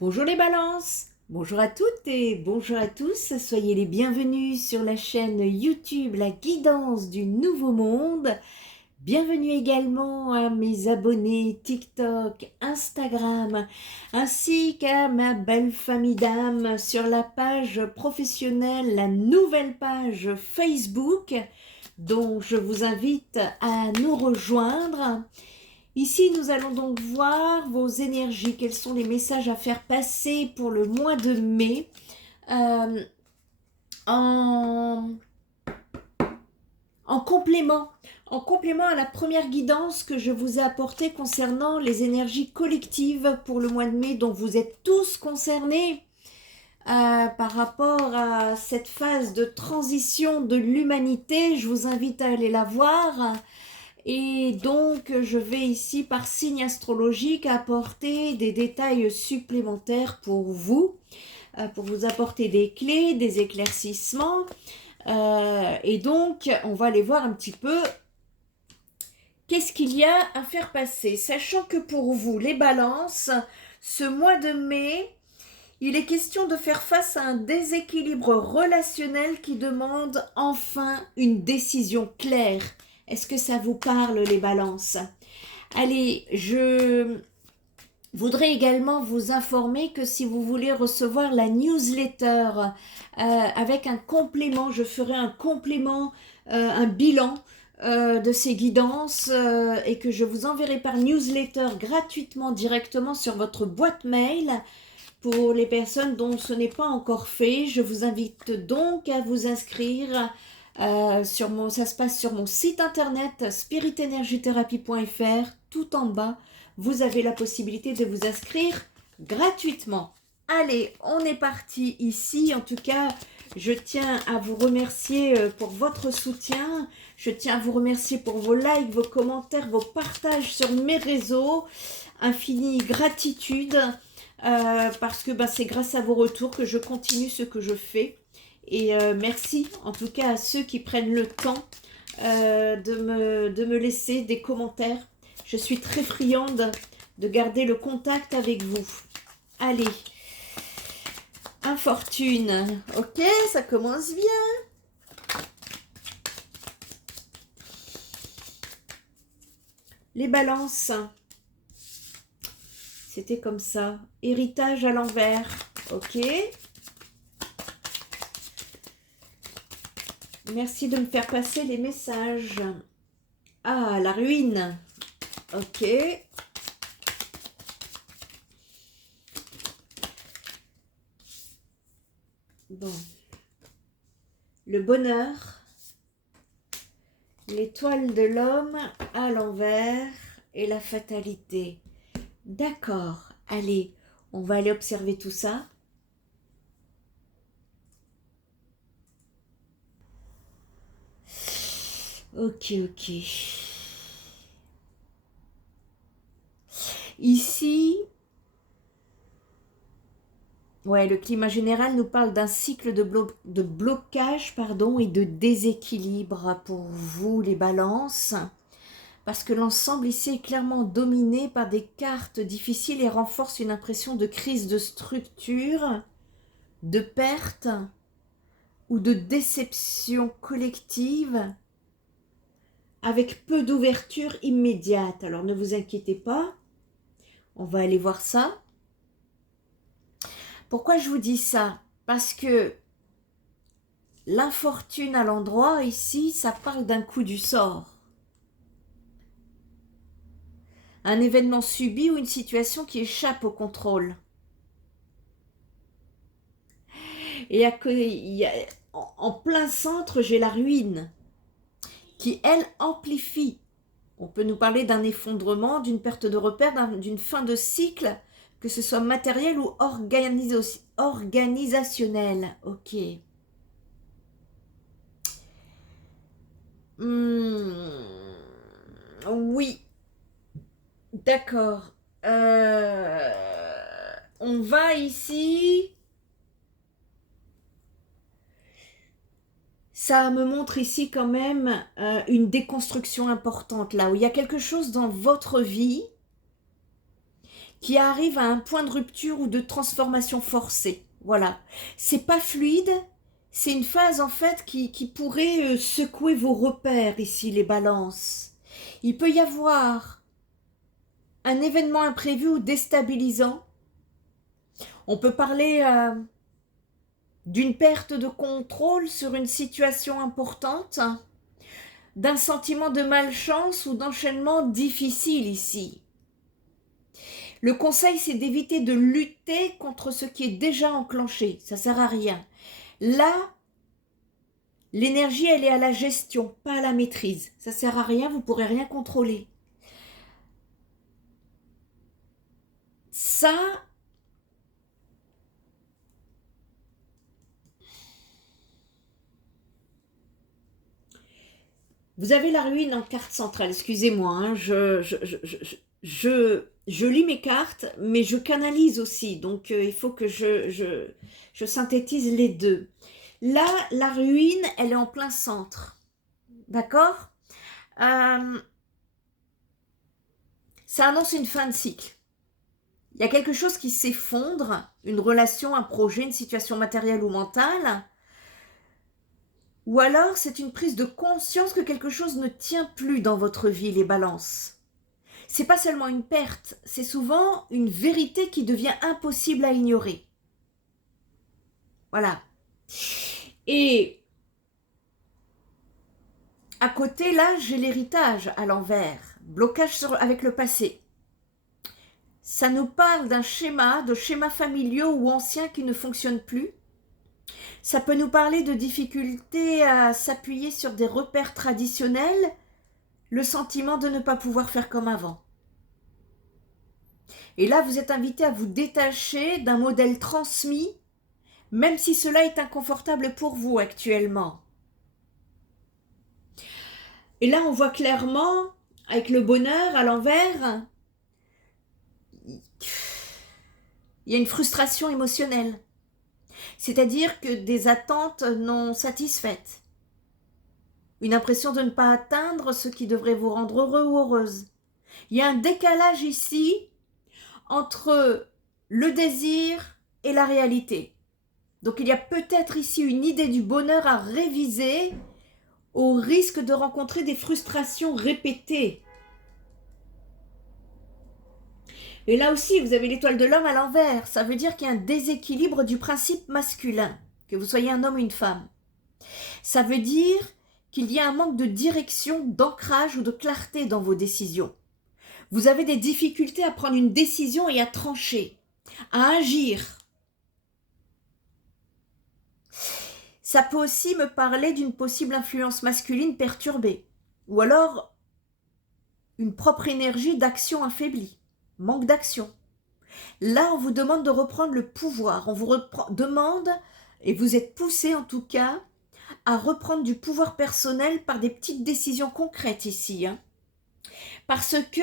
Bonjour les balances, bonjour à toutes et bonjour à tous, soyez les bienvenus sur la chaîne YouTube La Guidance du Nouveau Monde. Bienvenue également à mes abonnés TikTok, Instagram, ainsi qu'à ma belle famille d'âmes sur la page professionnelle, la nouvelle page Facebook, dont je vous invite à nous rejoindre. Ici, nous allons donc voir vos énergies, quels sont les messages à faire passer pour le mois de mai euh, en, en complément à la première guidance que je vous ai apportée concernant les énergies collectives pour le mois de mai, dont vous êtes tous concernés par rapport à cette phase de transition de l'humanité. Je vous invite à aller la voir. Et donc, je vais ici, par signe astrologique, apporter des détails supplémentaires pour vous apporter des clés, des éclaircissements. Et donc, on va aller voir un petit peu qu'est-ce qu'il y a à faire passer. Sachant que pour vous, les balances, ce mois de mai, il est question de faire face à un déséquilibre relationnel qui demande enfin une décision claire. Est-ce que ça vous parle, les balances? Allez, je voudrais également vous informer que si vous voulez recevoir la newsletter avec un complément, je ferai un complément, un bilan de ces guidances et que je vous enverrai par newsletter gratuitement directement sur votre boîte mail. Pour les personnes dont ce n'est pas encore fait, je vous invite donc à vous inscrire. Ça se passe sur mon site internet spiritenergithérapie.fr. Tout en bas, vous avez la possibilité de vous inscrire gratuitement. Allez, on est parti ici. En tout cas, je tiens à vous remercier pour votre soutien. Je tiens à vous remercier pour vos likes, vos commentaires, vos partages sur mes réseaux. Infinie gratitude. Parce que c'est grâce à vos retours que je continue ce que je fais. Et merci en tout cas à ceux qui prennent le temps de me laisser des commentaires. Je suis très friande de garder le contact avec vous. Allez, infortune. Ok, ça commence bien. Les balances. C'était comme ça. Héritage à l'envers. Ok. Merci de me faire passer les messages. Ah, la ruine. Ok. Bon. Le bonheur. L'étoile de l'homme à l'envers et la fatalité. D'accord. Allez, on va aller observer tout ça. Ok. Ici, ouais, le climat général nous parle d'un cycle de blocage et de déséquilibre pour vous, les balances. Parce que l'ensemble ici est clairement dominé par des cartes difficiles et renforce une impression de crise de structure, de perte ou de déception collective avec peu d'ouverture immédiate. Alors ne vous inquiétez pas, on va aller voir ça. Pourquoi je vous dis ça? Parce que l'infortune à l'endroit ici, ça parle d'un coup du sort. Un événement subi ou une situation qui échappe au contrôle. Et en plein centre, j'ai la ruine qui, elle, amplifie. On peut nous parler d'un effondrement, d'une perte de repère, d'une fin de cycle, que ce soit matériel ou organisationnel. Ok. Oui. D'accord. On va ici. Ça me montre ici quand même une déconstruction importante, là où il y a quelque chose dans votre vie qui arrive à un point de rupture ou de transformation forcée. Voilà. C'est pas fluide, c'est une phase en fait qui pourrait secouer vos repères ici, les balances. Il peut y avoir un événement imprévu ou déstabilisant. On peut parler d'une perte de contrôle sur une situation importante, d'un sentiment de malchance ou d'enchaînement difficile ici. Le conseil, c'est d'éviter de lutter contre ce qui est déjà enclenché. Ça ne sert à rien. Là, l'énergie, elle est à la gestion, pas à la maîtrise. Ça ne sert à rien, vous ne pourrez rien contrôler. Ça, vous avez la ruine en carte centrale. Excusez-moi, hein, je lis mes cartes, mais je canalise aussi. Donc, il faut que je synthétise les deux. Là, la ruine, elle est en plein centre. D'accord ? Ça annonce une fin de cycle. Il y a quelque chose qui s'effondre, une relation, un projet, une situation matérielle ou mentale. Ou alors, c'est une prise de conscience que quelque chose ne tient plus dans votre vie, les balances. C'est pas seulement une perte, c'est souvent une vérité qui devient impossible à ignorer. Voilà. Et à côté, là, j'ai l'héritage à l'envers, blocage avec le passé. Ça nous parle d'un schéma, de schémas familiaux ou anciens qui ne fonctionnent plus. Ça peut nous parler de difficultés à s'appuyer sur des repères traditionnels, le sentiment de ne pas pouvoir faire comme avant. Et là, vous êtes invité à vous détacher d'un modèle transmis, même si cela est inconfortable pour vous actuellement. Et là, on voit clairement, avec le bonheur à l'envers, il y a une frustration émotionnelle. C'est-à-dire que des attentes non satisfaites. Une impression de ne pas atteindre ce qui devrait vous rendre heureux ou heureuse. Il y a un décalage ici entre le désir et la réalité. Donc il y a peut-être ici une idée du bonheur à réviser au risque de rencontrer des frustrations répétées. Et là aussi, vous avez l'étoile de l'homme à l'envers. Ça veut dire qu'il y a un déséquilibre du principe masculin, que vous soyez un homme ou une femme. Ça veut dire qu'il y a un manque de direction, d'ancrage ou de clarté dans vos décisions. Vous avez des difficultés à prendre une décision et à trancher, à agir. Ça peut aussi me parler d'une possible influence masculine perturbée, ou alors une propre énergie d'action affaiblie, manque d'action. Là, on vous demande de reprendre le pouvoir, on vous demande, et vous êtes poussé en tout cas, à reprendre du pouvoir personnel par des petites décisions concrètes ici. Hein. Parce que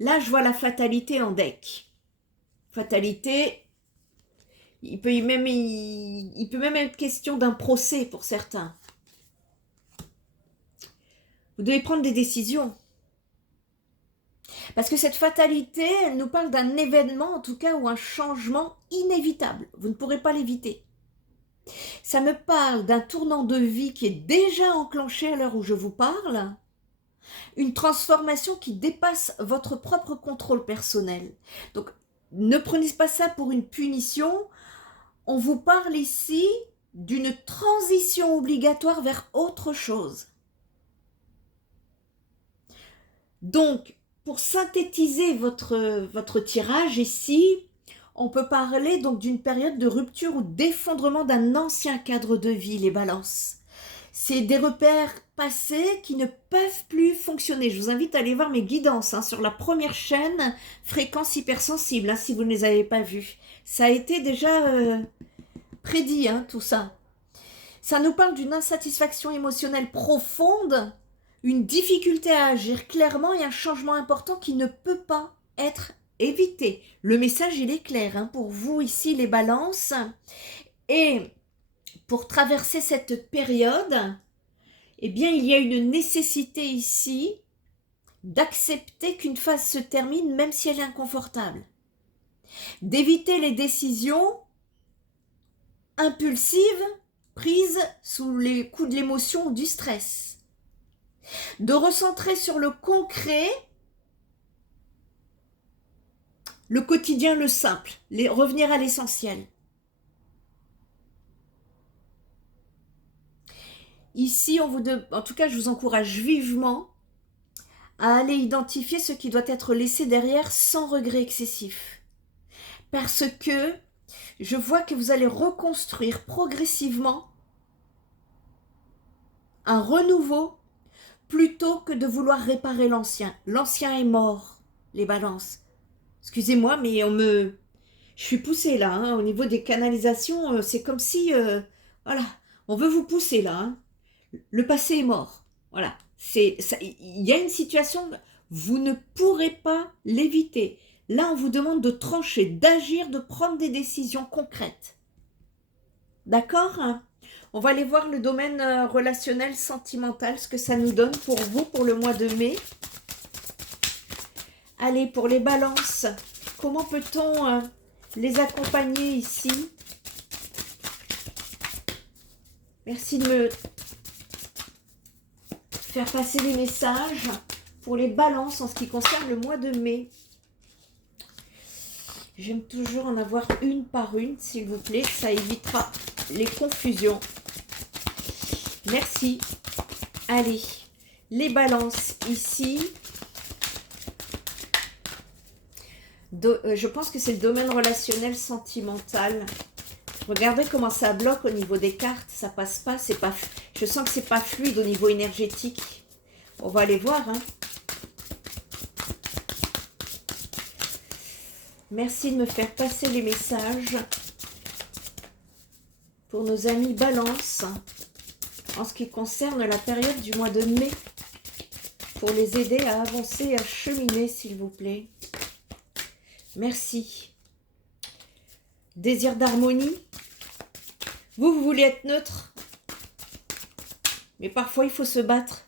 là, je vois la fatalité en deck. Fatalité, il peut même être question d'un procès pour certains. Vous devez prendre des décisions. Parce que cette fatalité, elle nous parle d'un événement, en tout cas, ou un changement inévitable. Vous ne pourrez pas l'éviter. Ça me parle d'un tournant de vie qui est déjà enclenché à l'heure où je vous parle. Une transformation qui dépasse votre propre contrôle personnel. Donc, ne prenez pas ça pour une punition. On vous parle ici d'une transition obligatoire vers autre chose. Donc, pour synthétiser votre tirage ici, on peut parler donc d'une période de rupture ou d'effondrement d'un ancien cadre de vie, les balances. C'est des repères passés qui ne peuvent plus fonctionner. Je vous invite à aller voir mes guidances sur la première chaîne, fréquence hypersensible, si vous ne les avez pas vues. Ça a été déjà prédit, tout ça. Ça nous parle d'une insatisfaction émotionnelle profonde, une difficulté à agir clairement et un changement important qui ne peut pas être évité. Le message, il est clair pour vous ici, les balances. Et pour traverser cette période, eh bien, il y a une nécessité ici d'accepter qu'une phase se termine, même si elle est inconfortable. D'éviter les décisions impulsives prises sous les coups de l'émotion ou du stress. De recentrer sur le concret, le quotidien, le simple, revenir à l'essentiel. Ici, en tout cas, je vous encourage vivement à aller identifier ce qui doit être laissé derrière sans regret excessif. Parce que je vois que vous allez reconstruire progressivement un renouveau plutôt que de vouloir réparer l'ancien. L'ancien est mort, les balances. Excusez-moi, mais je suis poussée là, hein, au niveau des canalisations, c'est comme si, voilà, on veut vous pousser là, hein. Le passé est mort, voilà. Il y a une situation, vous ne pourrez pas l'éviter. Là, on vous demande de trancher, d'agir, de prendre des décisions concrètes. D'accord, hein? On va aller voir le domaine relationnel, sentimental, ce que ça nous donne pour vous, pour le mois de mai. Allez, pour les balances, comment peut-on les accompagner ici? Merci de me faire passer les messages pour les balances en ce qui concerne le mois de mai. J'aime toujours en avoir une par une, s'il vous plaît. Ça évitera les confusions. Merci. Allez, les balances ici. Je pense que c'est le domaine relationnel sentimental. Regardez comment ça bloque au niveau des cartes. Ça passe pas. Je sens que c'est pas fluide au niveau énergétique. On va aller voir, hein. Merci de me faire passer les messages pour nos amis Balance en ce qui concerne la période du mois de mai, pour les aider à avancer et à cheminer, s'il vous plaît. Merci. Désir d'harmonie. Vous voulez être neutre, mais parfois il faut se battre.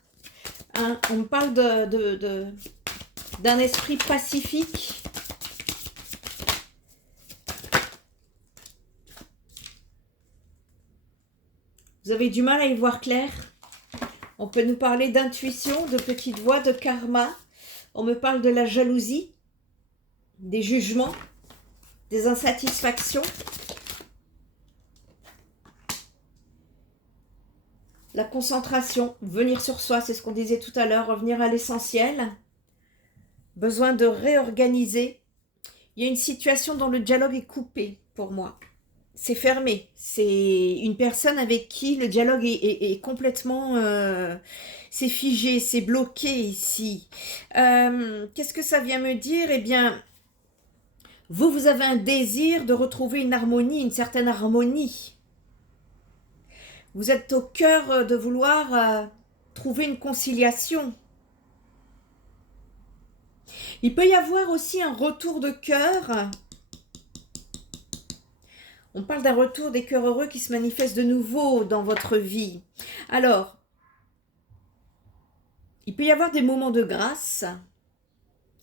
Hein, on me parle d'un esprit pacifique. Vous avez du mal à y voir clair. On peut nous parler d'intuition, de petite voix, de karma. On me parle de la jalousie, des jugements, des insatisfactions. La concentration, venir sur soi, c'est ce qu'on disait tout à l'heure, revenir à l'essentiel. Besoin de réorganiser. Il y a une situation dont le dialogue est coupé pour moi. C'est fermé. C'est une personne avec qui le dialogue est complètement... c'est figé, c'est bloqué ici. Qu'est-ce que ça vient me dire? Eh bien, vous avez un désir de retrouver une harmonie, une certaine harmonie. Vous êtes au cœur de vouloir trouver une conciliation. Il peut y avoir aussi un retour de cœur. On parle d'un retour des cœurs heureux qui se manifeste de nouveau dans votre vie. Alors, il peut y avoir des moments de grâce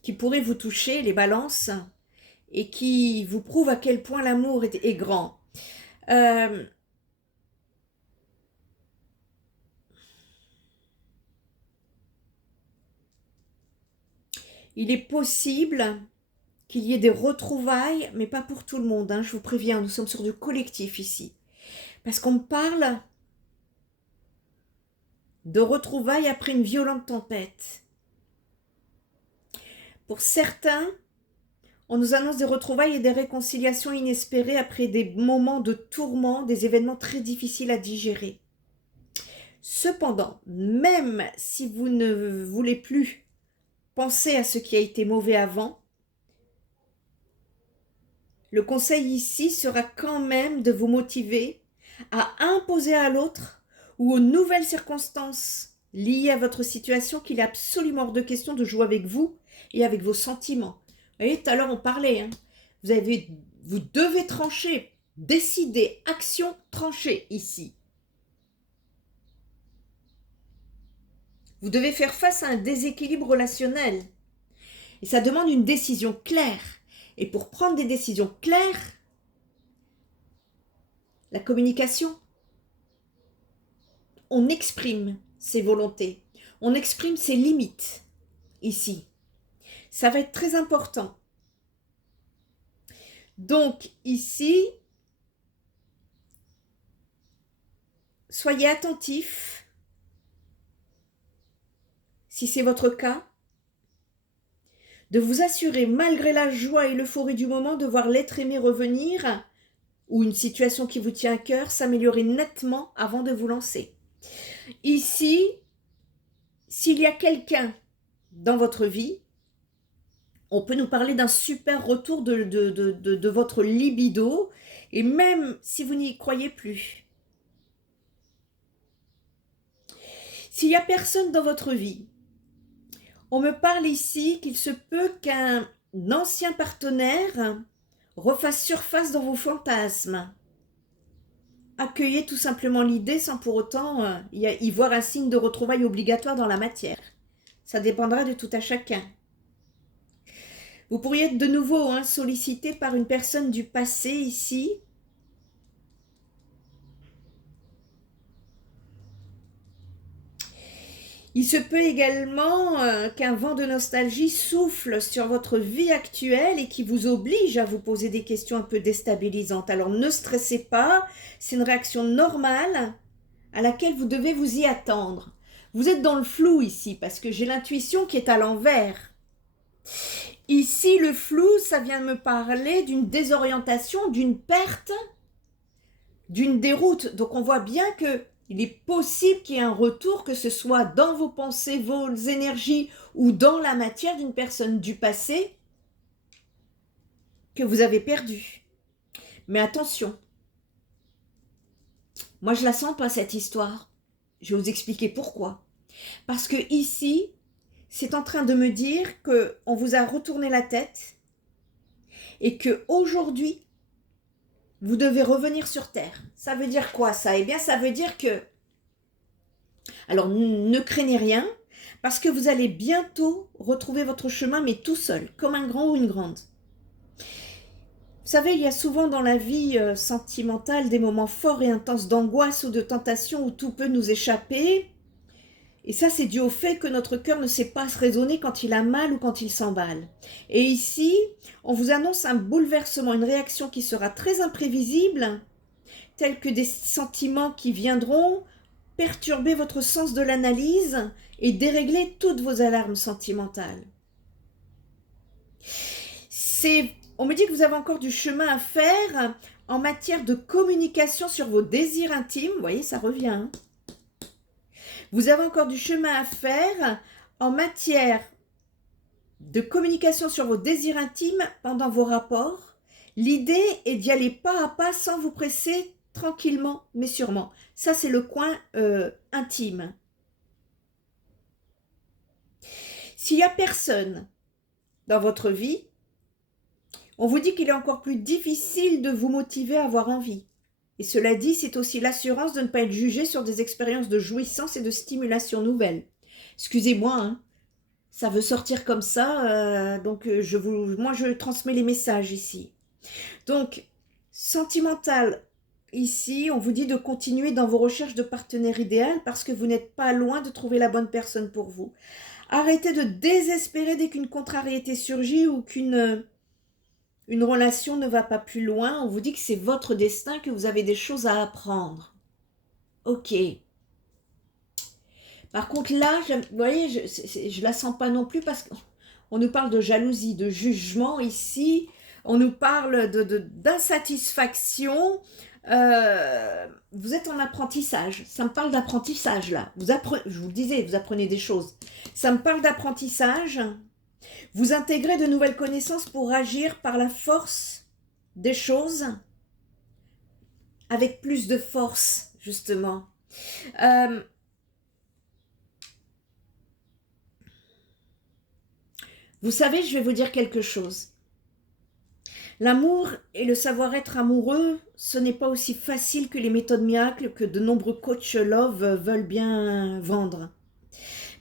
qui pourraient vous toucher, les balances, et qui vous prouvent à quel point l'amour est grand. Il est possible qu'il y ait des retrouvailles, mais pas pour tout le monde, hein, je vous préviens, nous sommes sur du collectif ici. Parce qu'on parle de retrouvailles après une violente tempête. Pour certains, on nous annonce des retrouvailles et des réconciliations inespérées après des moments de tourment, des événements très difficiles à digérer. Cependant, même si vous ne voulez plus penser à ce qui a été mauvais avant, le conseil ici sera quand même de vous motiver à imposer à l'autre ou aux nouvelles circonstances liées à votre situation qu'il est absolument hors de question de jouer avec vous et avec vos sentiments. Vous voyez, tout à l'heure on parlait, hein, vous devez trancher, décider, action tranchée ici. Vous devez faire face à un déséquilibre relationnel. Et ça demande une décision claire. Et pour prendre des décisions claires, la communication, on exprime ses volontés, on exprime ses limites ici. Ça va être très important. Donc ici, soyez attentifs, si c'est votre cas, de vous assurer, malgré la joie et l'euphorie du moment, de voir l'être aimé revenir ou une situation qui vous tient à cœur s'améliorer nettement avant de vous lancer. Ici, s'il y a quelqu'un dans votre vie, on peut nous parler d'un super retour de votre libido, et même si vous n'y croyez plus. S'il n'y a personne dans votre vie, on me parle ici qu'il se peut qu'un ancien partenaire refasse surface dans vos fantasmes. Accueillez tout simplement l'idée sans pour autant y voir un signe de retrouvailles obligatoire dans la matière. Ça dépendra de tout à chacun. Vous pourriez être de nouveau sollicité par une personne du passé ici. Il se peut également qu'un vent de nostalgie souffle sur votre vie actuelle et qui vous oblige à vous poser des questions un peu déstabilisantes. Alors ne stressez pas, c'est une réaction normale à laquelle vous devez vous y attendre. Vous êtes dans le flou ici parce que j'ai l'intuition qui est à l'envers. Ici, le flou, ça vient me parler d'une désorientation, d'une perte, d'une déroute. Donc on voit bien que il est possible qu'il y ait un retour, que ce soit dans vos pensées, vos énergies ou dans la matière d'une personne du passé que vous avez perdue. Mais attention, moi je la sens pas cette histoire. Je vais vous expliquer pourquoi. Parce que ici, c'est en train de me dire qu'on vous a retourné la tête et qu'aujourd'hui, vous devez revenir sur Terre. Ça veut dire quoi ça? Eh bien, ça veut dire que... Alors, ne craignez rien, parce que vous allez bientôt retrouver votre chemin, mais tout seul, comme un grand ou une grande. Vous savez, il y a souvent dans la vie sentimentale des moments forts et intenses d'angoisse ou de tentation où tout peut nous échapper. Et ça, c'est dû au fait que notre cœur ne sait pas se raisonner quand il a mal ou quand il s'emballe. Et ici, on vous annonce un bouleversement, une réaction qui sera très imprévisible, tels que des sentiments qui viendront perturber votre sens de l'analyse et dérégler toutes vos alarmes sentimentales. On me dit que vous avez encore du chemin à faire en matière de communication sur vos désirs intimes. Vous voyez, ça revient, hein. Vous avez encore du chemin à faire en matière de communication sur vos désirs intimes pendant vos rapports. L'idée est d'y aller pas à pas sans vous presser, tranquillement mais sûrement. Ça, c'est le coin intime. S'il n'y a personne dans votre vie, on vous dit qu'il est encore plus difficile de vous motiver à avoir envie. Et cela dit, c'est aussi l'assurance de ne pas être jugé sur des expériences de jouissance et de stimulation nouvelles. Excusez-moi, hein, ça veut sortir comme ça, donc moi je transmets les messages ici. Donc, sentimental, ici, on vous dit de continuer dans vos recherches de partenaire idéal parce que vous n'êtes pas loin de trouver la bonne personne pour vous. Arrêtez de désespérer dès qu'une contrariété surgit ou qu'une relation ne va pas plus loin. On vous dit que c'est votre destin, que vous avez des choses à apprendre. Ok. Par contre, là, vous voyez, je la sens pas non plus parce qu'on nous parle de jalousie, de jugement ici. On nous parle d'insatisfaction. Vous êtes en apprentissage. Ça me parle d'apprentissage, là. Je vous le disais, vous apprenez des choses. Ça me parle d'apprentissage. Vous intégrez de nouvelles connaissances pour agir par la force des choses, avec plus de force, justement. Vous savez, je vais vous dire quelque chose. L'amour et le savoir-être amoureux, ce n'est pas aussi facile que les méthodes miracles que de nombreux coachs love veulent bien vendre.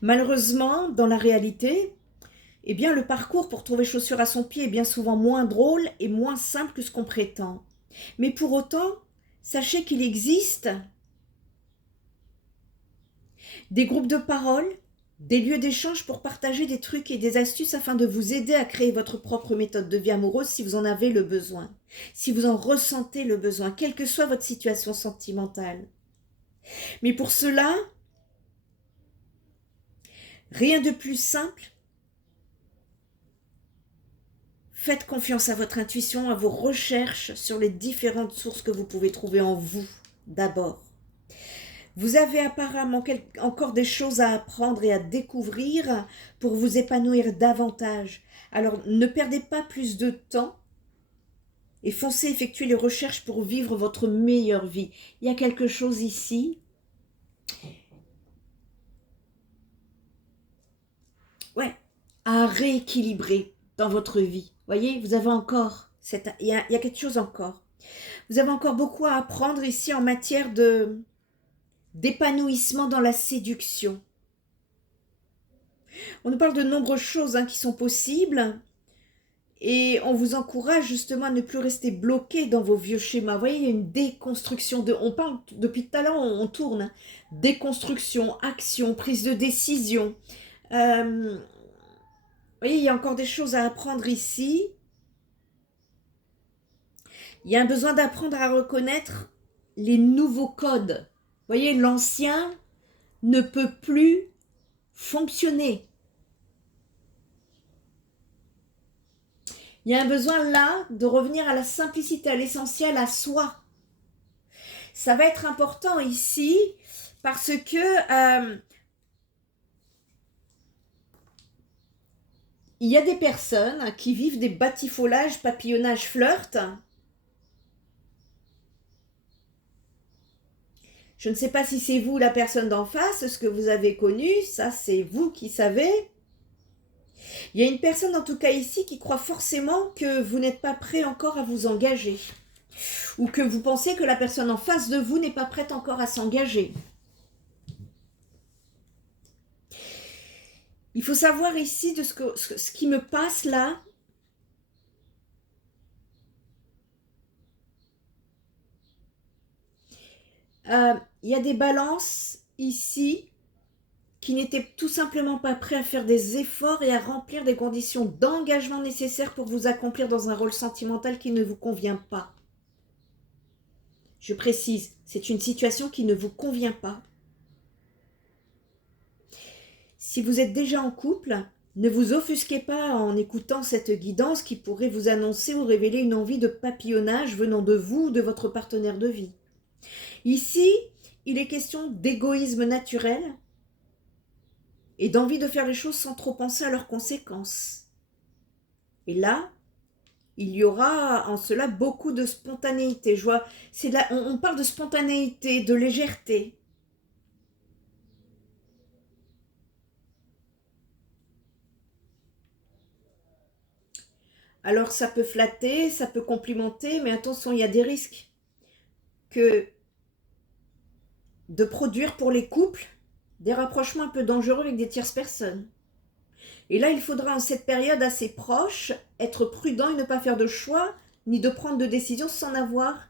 Malheureusement, dans la réalité, eh bien, le parcours pour trouver chaussure à son pied est bien souvent moins drôle et moins simple que ce qu'on prétend. Mais pour autant, sachez qu'il existe des groupes de parole, des lieux d'échange pour partager des trucs et des astuces afin de vous aider à créer votre propre méthode de vie amoureuse si vous en avez le besoin, si vous en ressentez le besoin, quelle que soit votre situation sentimentale. Mais pour cela, rien de plus simple. Faites confiance à votre intuition, à vos recherches sur les différentes sources que vous pouvez trouver en vous d'abord. Vous avez apparemment encore des choses à apprendre et à découvrir pour vous épanouir davantage. Alors ne perdez pas plus de temps et foncez effectuer les recherches pour vivre votre meilleure vie. Il y a quelque chose ici. Ouais, à rééquilibrer dans votre vie. Voyez, vous avez encore, il y a quelque chose encore. Vous avez encore beaucoup à apprendre ici en matière d'épanouissement dans la séduction. On nous parle de nombreuses choses qui sont possibles et on vous encourage justement à ne plus rester bloqué dans vos vieux schémas. Vous voyez, il y a une déconstruction. On parle depuis tout à l'heure, on tourne. Déconstruction, action, prise de décision. Vous voyez, il y a encore des choses à apprendre ici. Il y a un besoin d'apprendre à reconnaître les nouveaux codes. Vous voyez, l'ancien ne peut plus fonctionner. Il y a un besoin là de revenir à la simplicité, à l'essentiel, à soi. Ça va être important ici parce que il y a des personnes qui vivent des batifolages, papillonnages, flirts. Je ne sais pas si c'est vous la personne d'en face, ce que vous avez connu, ça c'est vous qui savez. Il y a une personne en tout cas ici qui croit forcément que vous n'êtes pas prêt encore à vous engager. Ou que vous pensez que la personne en face de vous n'est pas prête encore à s'engager. Il faut savoir ici de ce qui me passe là. Il y a des balances ici qui n'étaient tout simplement pas prêts à faire des efforts et à remplir des conditions d'engagement nécessaires pour vous accomplir dans un rôle sentimental qui ne vous convient pas. Je précise, c'est une situation qui ne vous convient pas. Si vous êtes déjà en couple, ne vous offusquez pas en écoutant cette guidance qui pourrait vous annoncer ou révéler une envie de papillonnage venant de vous ou de votre partenaire de vie. Ici, il est question d'égoïsme naturel et d'envie de faire les choses sans trop penser à leurs conséquences. Et là, il y aura en cela beaucoup de spontanéité. On parle de spontanéité, de légèreté. Alors ça peut flatter, ça peut complimenter, mais attention, il y a des risques de produire pour les couples des rapprochements un peu dangereux avec des tierces personnes. Et là, il faudra en cette période assez proche être prudent et ne pas faire de choix ni de prendre de décisions sans avoir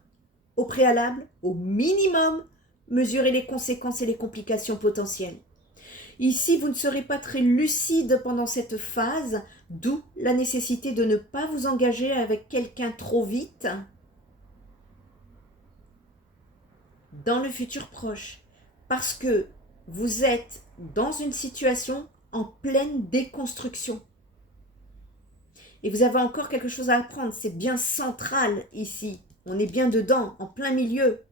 au préalable, au minimum, mesurer les conséquences et les complications potentielles. Ici, vous ne serez pas très lucide pendant cette phase, d'où la nécessité de ne pas vous engager avec quelqu'un trop vite dans le futur proche, parce que vous êtes dans une situation en pleine déconstruction. Et vous avez encore quelque chose à apprendre, c'est bien central ici. On est bien dedans, en plein milieu.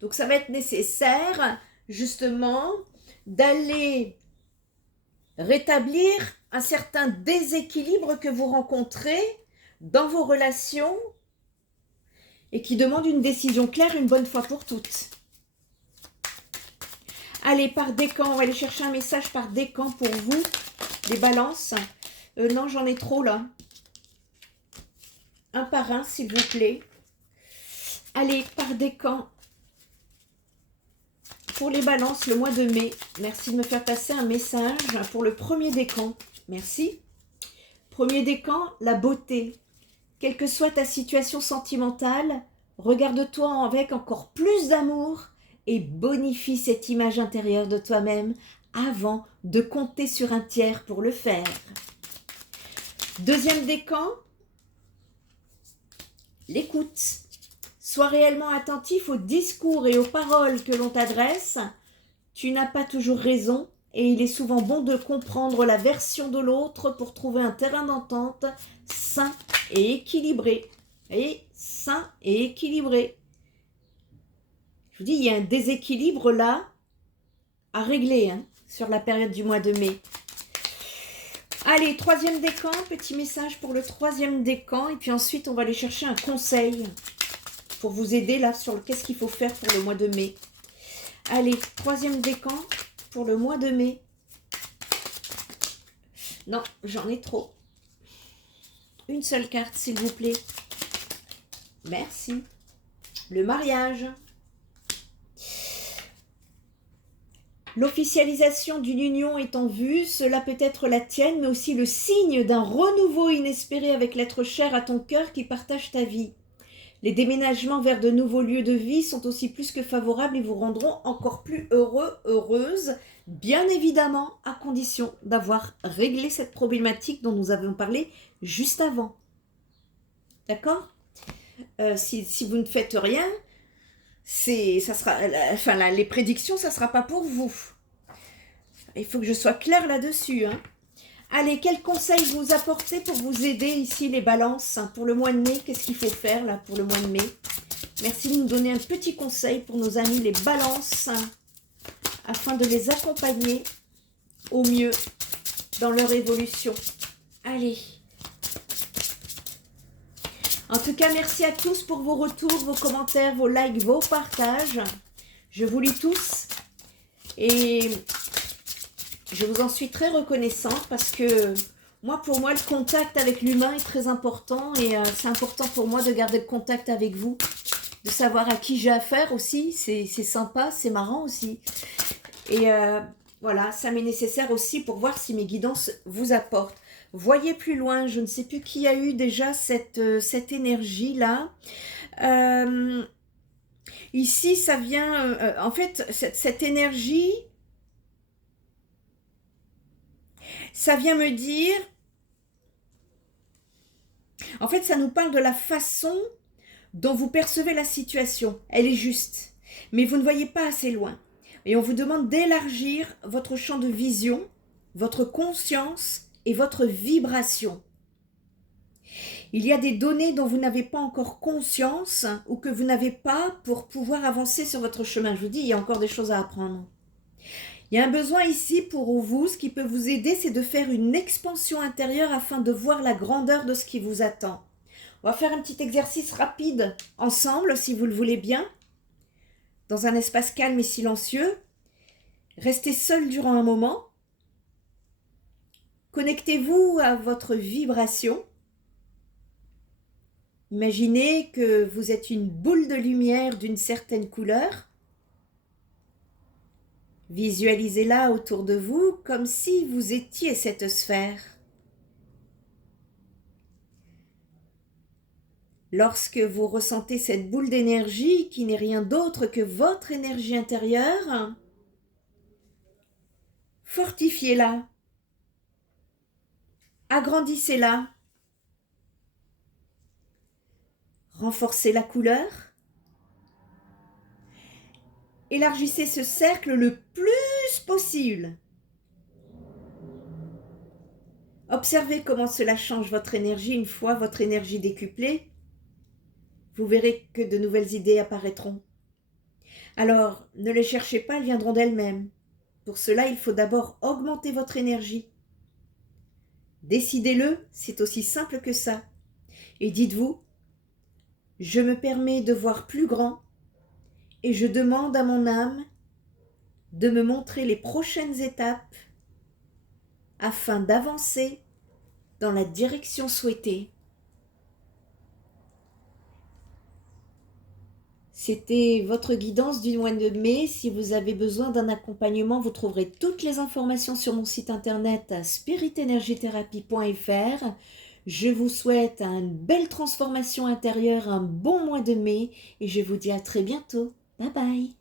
Donc ça va être nécessaire, justement, d'aller rétablir un certain déséquilibre que vous rencontrez dans vos relations et qui demande une décision claire une bonne fois pour toutes. Allez, par décan, on va aller chercher un message par décan pour vous, les balances. Non, j'en ai trop là. Un par un, s'il vous plaît. Allez, par décan. pour les balances, le mois de mai, merci de me faire passer un message pour le premier décan. Merci. Premier décan, la beauté. Quelle que soit ta situation sentimentale, regarde-toi avec encore plus d'amour et bonifie cette image intérieure de toi-même avant de compter sur un tiers pour le faire. Deuxième décan, l'écoute. Sois réellement attentif aux discours et aux paroles que l'on t'adresse. Tu n'as pas toujours raison et il est souvent bon de comprendre la version de l'autre pour trouver un terrain d'entente sain et équilibré. Et sain et équilibré. Je vous dis, il y a un déséquilibre là à régler sur la période du mois de mai. Allez, troisième décan, petit message pour le troisième décan. Et puis ensuite, on va aller chercher un conseil pour vous aider là sur qu'est-ce qu'il faut faire pour le mois de mai. Allez, troisième décan pour le mois de mai. Non, j'en ai trop. Une seule carte, s'il vous plaît. Merci. Le mariage. L'officialisation d'une union est en vue. Cela peut être la tienne, mais aussi le signe d'un renouveau inespéré avec l'être cher à ton cœur qui partage ta vie. Les déménagements vers de nouveaux lieux de vie sont aussi plus que favorables et vous rendront encore plus heureux, heureuse, bien évidemment, à condition d'avoir réglé cette problématique dont nous avions parlé juste avant. D'accord ? Si vous ne faites rien, les prédictions, ça ne sera pas pour vous. Il faut que je sois claire là-dessus. Allez, quels conseils vous apportez pour vous aider ici les balances pour le mois de mai? Qu'est-ce qu'il faut faire là pour le mois de mai? Merci de nous donner un petit conseil pour nos amis les balances afin de les accompagner au mieux dans leur évolution. Allez. En tout cas, merci à tous pour vos retours, vos commentaires, vos likes, vos partages. Je vous lis tous et je vous en suis très reconnaissante parce que pour moi, le contact avec l'humain est très important et c'est important pour moi de garder le contact avec vous, de savoir à qui j'ai affaire aussi. C'est sympa, c'est marrant aussi. Et voilà, ça m'est nécessaire aussi pour voir si mes guidances vous apportent. Voyez plus loin, je ne sais plus qui a eu déjà cette énergie-là. Ici, ça vient... en fait, cette énergie... Ça vient me dire, en fait, ça nous parle de la façon dont vous percevez la situation. Elle est juste, mais vous ne voyez pas assez loin. Et on vous demande d'élargir votre champ de vision, votre conscience et votre vibration. Il y a des données dont vous n'avez pas encore conscience ou que vous n'avez pas pour pouvoir avancer sur votre chemin. Je vous dis, il y a encore des choses à apprendre. Il y a un besoin ici pour vous, ce qui peut vous aider, c'est de faire une expansion intérieure afin de voir la grandeur de ce qui vous attend. On va faire un petit exercice rapide ensemble, si vous le voulez bien, dans un espace calme et silencieux. Restez seul durant un moment. Connectez-vous à votre vibration. Imaginez que vous êtes une boule de lumière d'une certaine couleur. Visualisez-la autour de vous comme si vous étiez cette sphère. Lorsque vous ressentez cette boule d'énergie qui n'est rien d'autre que votre énergie intérieure, fortifiez-la, agrandissez-la, renforcez la couleur, élargissez ce cercle le plus possible. Observez comment cela change votre énergie une fois votre énergie décuplée. Vous verrez que de nouvelles idées apparaîtront. Alors, ne les cherchez pas, elles viendront d'elles-mêmes. Pour cela, il faut d'abord augmenter votre énergie. Décidez-le, c'est aussi simple que ça. Et dites-vous, je me permets de voir plus grand et je demande à mon âme de me montrer les prochaines étapes afin d'avancer dans la direction souhaitée. C'était votre guidance du mois de mai. Si vous avez besoin d'un accompagnement, vous trouverez toutes les informations sur mon site internet spiritenergiethérapie.fr. Je vous souhaite une belle transformation intérieure, un bon mois de mai et je vous dis à très bientôt. Bye bye.